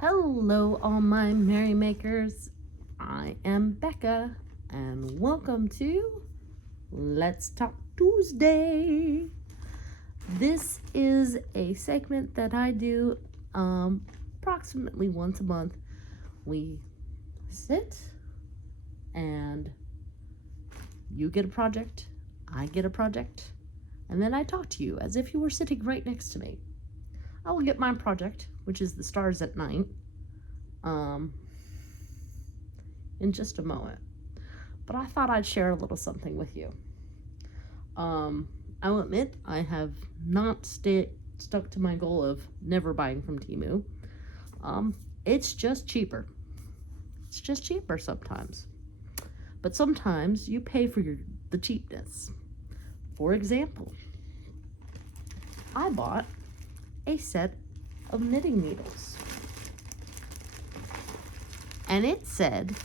Hello, all my merrymakers. I am Becca, and welcome to Let's Talk Tuesday. This is a segment that I do approximately once a month. We sit and you get a project, I get a project, and then I talk to you as if you were sitting right next to me. I will get my project, which is the stars at night, in just a moment. But I thought I'd share a little something with you. I'll admit I have not stuck to my goal of never buying from Temu. It's just cheaper. It's just cheaper sometimes. But sometimes you pay for the cheapness. For example, I bought a set of knitting needles, and it said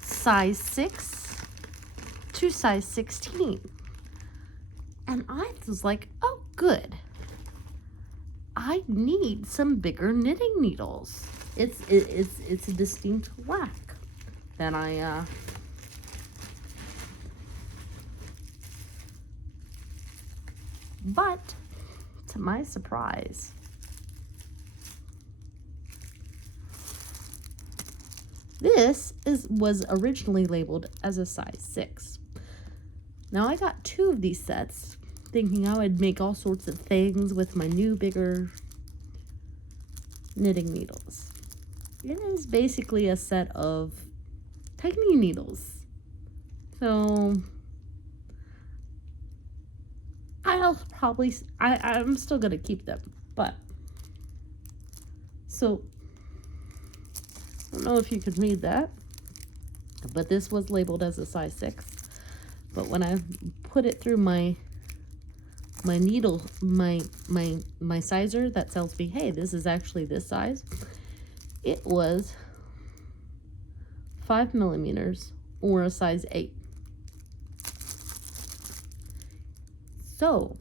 size 6 to size 16, and I was like, oh good, I need some bigger knitting needles. It's a distinct lack that but to my surprise, this was originally labeled as a size 6. Now I got 2 of these sets, thinking I would make all sorts of things with my new, bigger knitting needles. It is basically a set of tiny needles. So I'm still gonna keep them, but so I don't know if you can read that, but this was labeled as a size 6. But when I put it through my needle, my sizer that tells me, hey, this is actually this size, it was 5 millimeters or a size 8. So,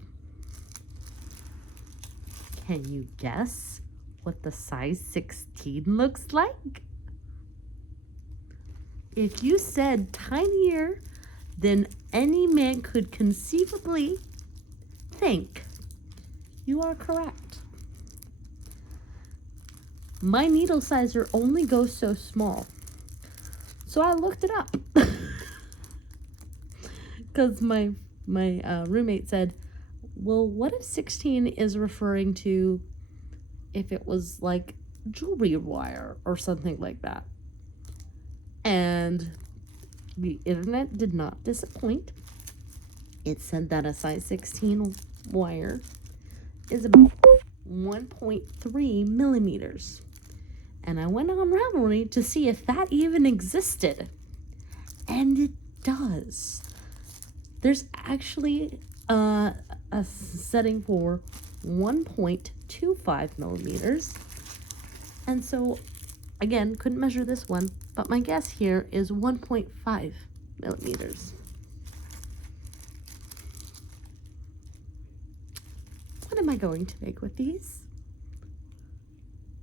can you guess what the size 16 looks like? If you said tinier than any man could conceivably think, you are correct. My needle sizer only goes so small. So I looked it up. Because my roommate said, well, what if 16 is referring to if it was like jewelry wire or something like that? And the internet did not disappoint. It said that a size 16 wire is about 1.3 millimeters. And I went on Ravelry to see if that even existed. And it does. There's actually a setting for 1.25 millimeters. And so, again, couldn't measure this one, but my guess here is 1.5 millimeters. What am I going to make with these?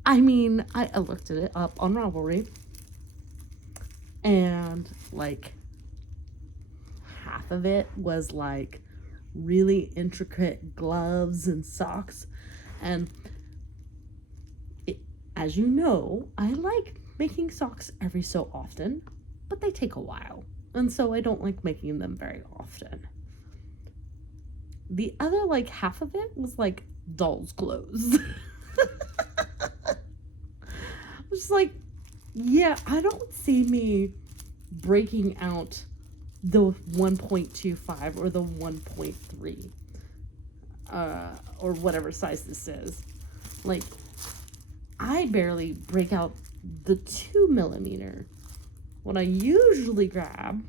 I mean, I looked at it up on Ravelry, and like half of it was like really intricate gloves and socks, and as you know, I like making socks every so often, but they take a while, and so I don't like making them very often. The other like half of it was like doll's clothes. I was like, yeah, I don't see me breaking out the 1.25 or the 1.3 or whatever size this is. Like, I barely break out the 2 millimeter. What I usually grab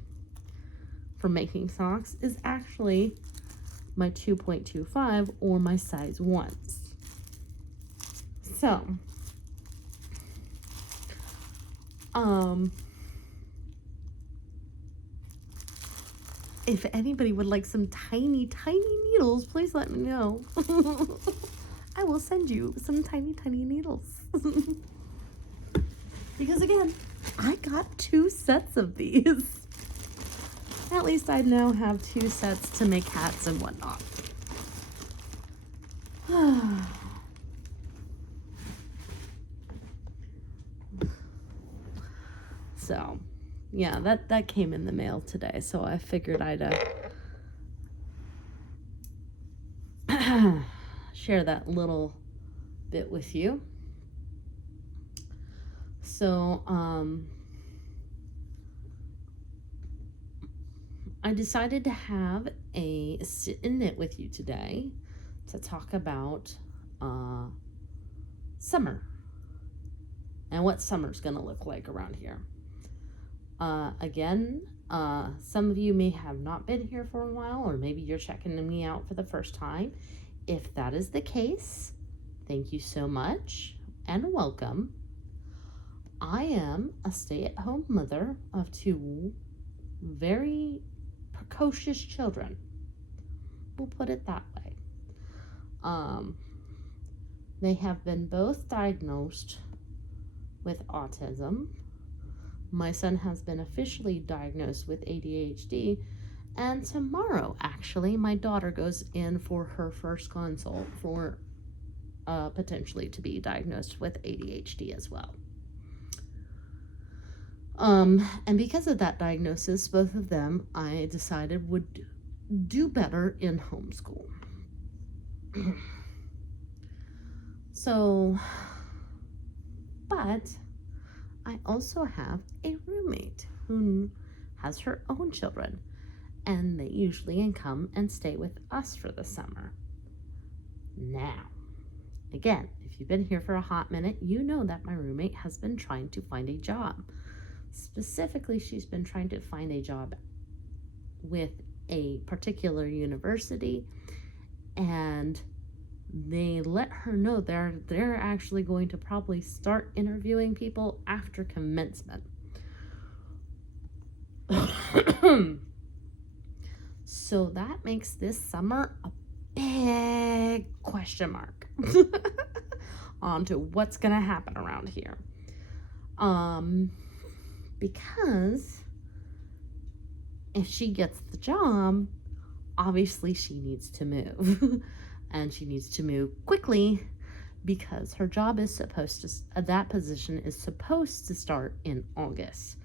for making socks is actually my 2.25 or my size 1s. So, if anybody would like some tiny needles, please let me know. I will send you some tiny needles. Because again, I got 2 sets of these. At least I now have 2 sets to make hats and whatnot. So, yeah, that came in the mail today, so I figured I'd share that little bit with you. So, I decided to have a sit and knit with you today to talk about summer and what summer's gonna look like around here. Again, some of you may have not been here for a while, or maybe you're checking me out for the first time. If that is the case, thank you so much and welcome. I am a stay-at-home mother of 2 very precocious children. We'll put it that way. They have been both diagnosed with autism. My son has been officially diagnosed with ADHD, and tomorrow, actually, my daughter goes in for her first consult for potentially to be diagnosed with ADHD as well. And because of that diagnosis, both of them, I decided would do better in homeschool. So, but I also have a roommate who has her own children, and they usually come and stay with us for the summer. Now, again, if you've been here for a hot minute, you know that my roommate has been trying to find a job. Specifically, she's been trying to find a job with a particular university, and they let her know they're actually going to probably start interviewing people after commencement. So that makes this summer a big question mark onto what's gonna happen around here. Because if she gets the job, obviously she needs to move. And she needs to move quickly because her job is supposed to, that position is supposed to start in August.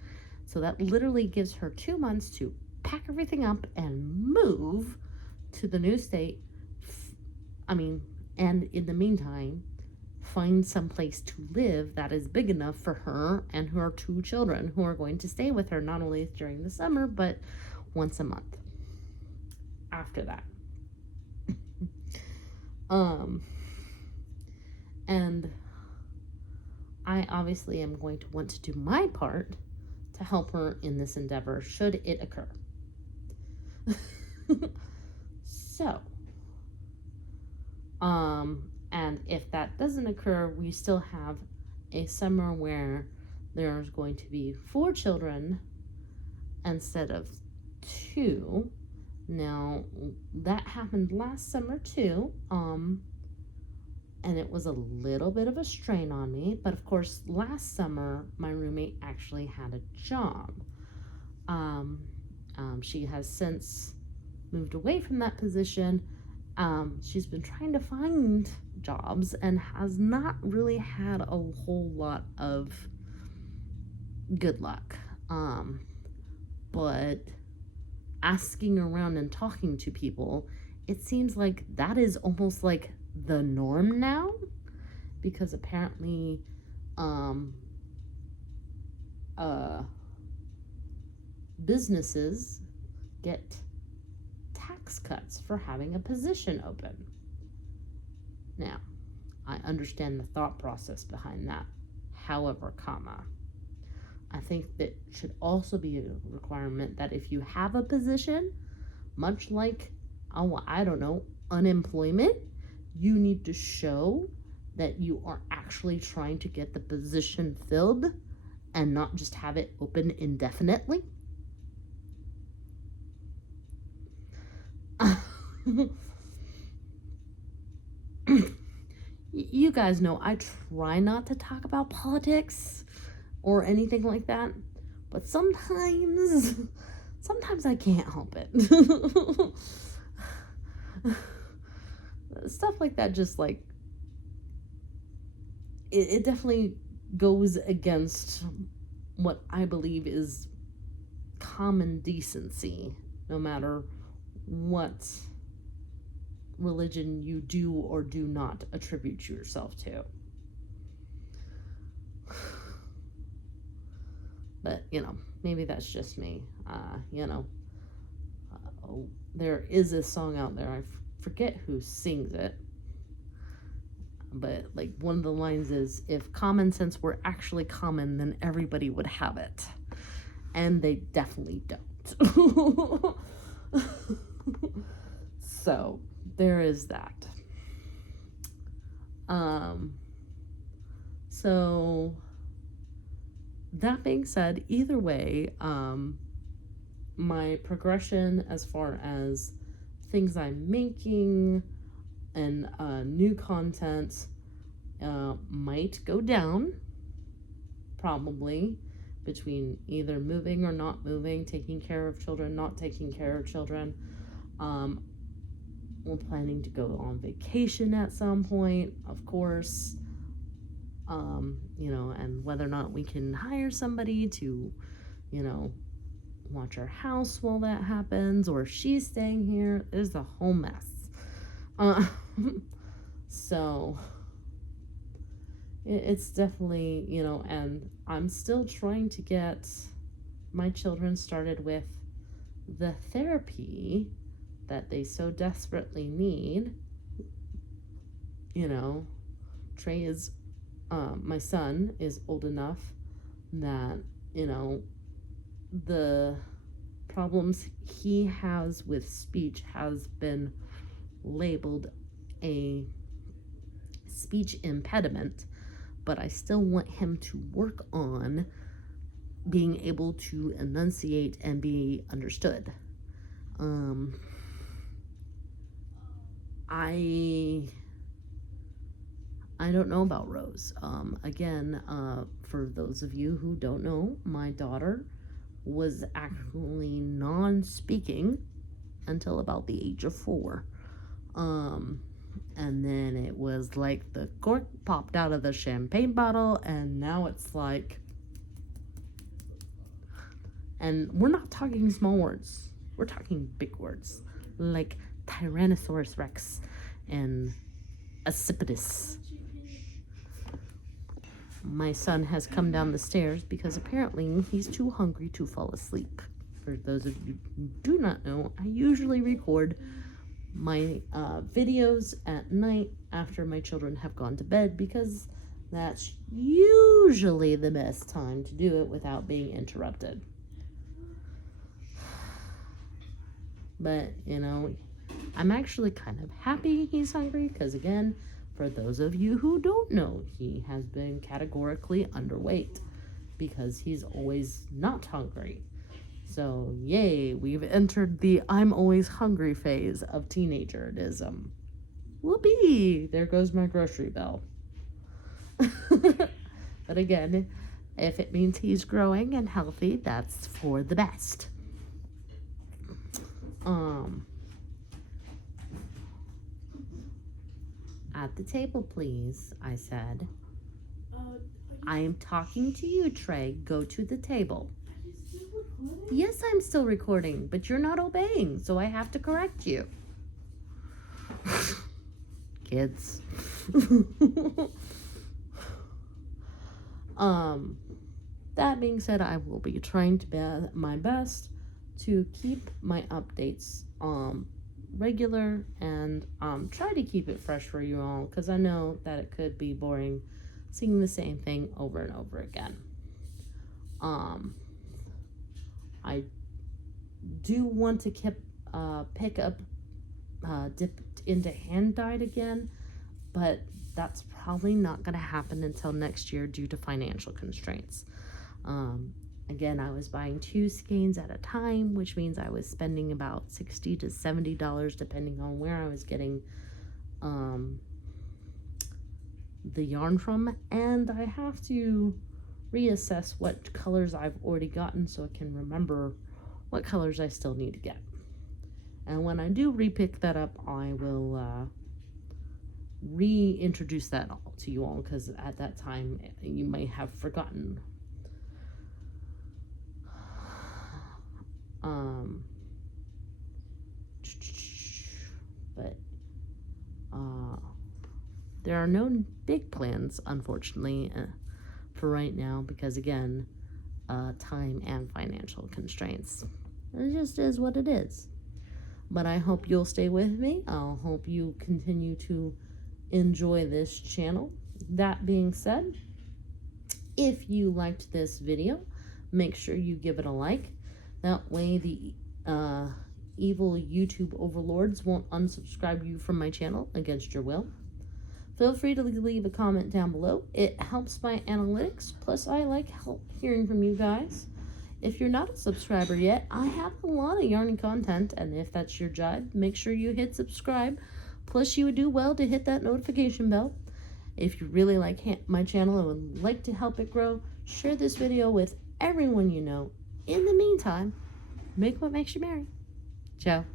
So that literally gives her 2 months to pack everything up and move to the new state. And in the meantime, find some place to live that is big enough for her and her 2 children who are going to stay with her not only during the summer, but once a month after that. And I obviously am going to want to do my part to help her in this endeavor should it occur. So, and if that doesn't occur, we still have a summer where there's going to be 4 children instead of 2. Now, that happened last summer too, and it was a little bit of a strain on me, but of course, last summer, my roommate actually had a job. She has since moved away from that position. She's been trying to find jobs and has not really had a whole lot of good luck. But asking around and talking to people, it seems like that is almost like the norm now, because apparently businesses get tax cuts for having a position open. Now, I understand the thought process behind that. However, I think that should also be a requirement that if you have a position, much like, unemployment, you need to show that you are actually trying to get the position filled and not just have it open indefinitely. You guys know I try not to talk about politics or anything like that. But sometimes I can't help it. Stuff like that just like, it definitely goes against what I believe is common decency, no matter what religion you do or do not attribute yourself to. But, maybe that's just me. There is a song out there, I forget who sings it, but like one of the lines is, if common sense were actually common, then everybody would have it. And they definitely don't. So there is that. So that being said, either way, my progression as far as things I'm making and new content might go down, probably, between either moving or not moving, taking care of children, not taking care of children. We're planning to go on vacation at some point, of course. And whether or not we can hire somebody to, watch our house while that happens, or if she's staying here, there's a whole mess. So it's definitely, and I'm still trying to get my children started with the therapy that they so desperately need. Trey is, my son is old enough that, the problems he has with speech has been labeled a speech impediment, but I still want him to work on being able to enunciate and be understood. I don't know about Rose. Again, for those of you who don't know, my daughter was actually non-speaking until about the age of 4. And then it was like the cork popped out of the champagne bottle, and now it's like, and we're not talking small words, we're talking big words, like Tyrannosaurus Rex and accipitous. My son has come down the stairs because apparently he's too hungry to fall asleep. For those of you who do not know, I usually record my videos at night after my children have gone to bed, because that's usually the best time to do it without being interrupted. But, I'm actually kind of happy he's hungry, because again, for those of you who don't know, he has been categorically underweight because he's always not hungry. So, yay, we've entered the I'm always hungry phase of teenagerism. Whoopee! There goes my grocery bill. But again, if it means he's growing and healthy, that's for the best. At the table, please, I said. I am talking to you, Trey. Go to the table. Are you still recording? Yes, I'm still recording, but you're not obeying, so I have to correct you. Kids. That being said, I will be trying to be my best to keep my updates regular and try to keep it fresh for you all, because I know that it could be boring seeing the same thing over and over again. I do want to pick up dip into hand-dyed again, but that's probably not going to happen until next year due to financial constraints. Again, I was buying 2 skeins at a time, which means I was spending about $60 to $70 depending on where I was getting the yarn from, and I have to reassess what colors I've already gotten so I can remember what colors I still need to get. And when I do repick that up, I will reintroduce that all to you all, because at that time you might have forgotten. But there are no big plans, unfortunately, for right now, because again, time and financial constraints. It just is what it is. But I hope you'll stay with me. I'll hope you continue to enjoy this channel. That being said, if you liked this video, make sure you give it a like. That way the evil YouTube overlords won't unsubscribe you from my channel against your will. Feel free to leave a comment down below. It helps my analytics. Plus, I like hearing from you guys. If you're not a subscriber yet, I have a lot of yarny content, and if that's your jive, make sure you hit subscribe. Plus, you would do well to hit that notification bell. If you really like my channel and would like to help it grow, share this video with everyone you know. In the meantime, make what makes you merry. Ciao.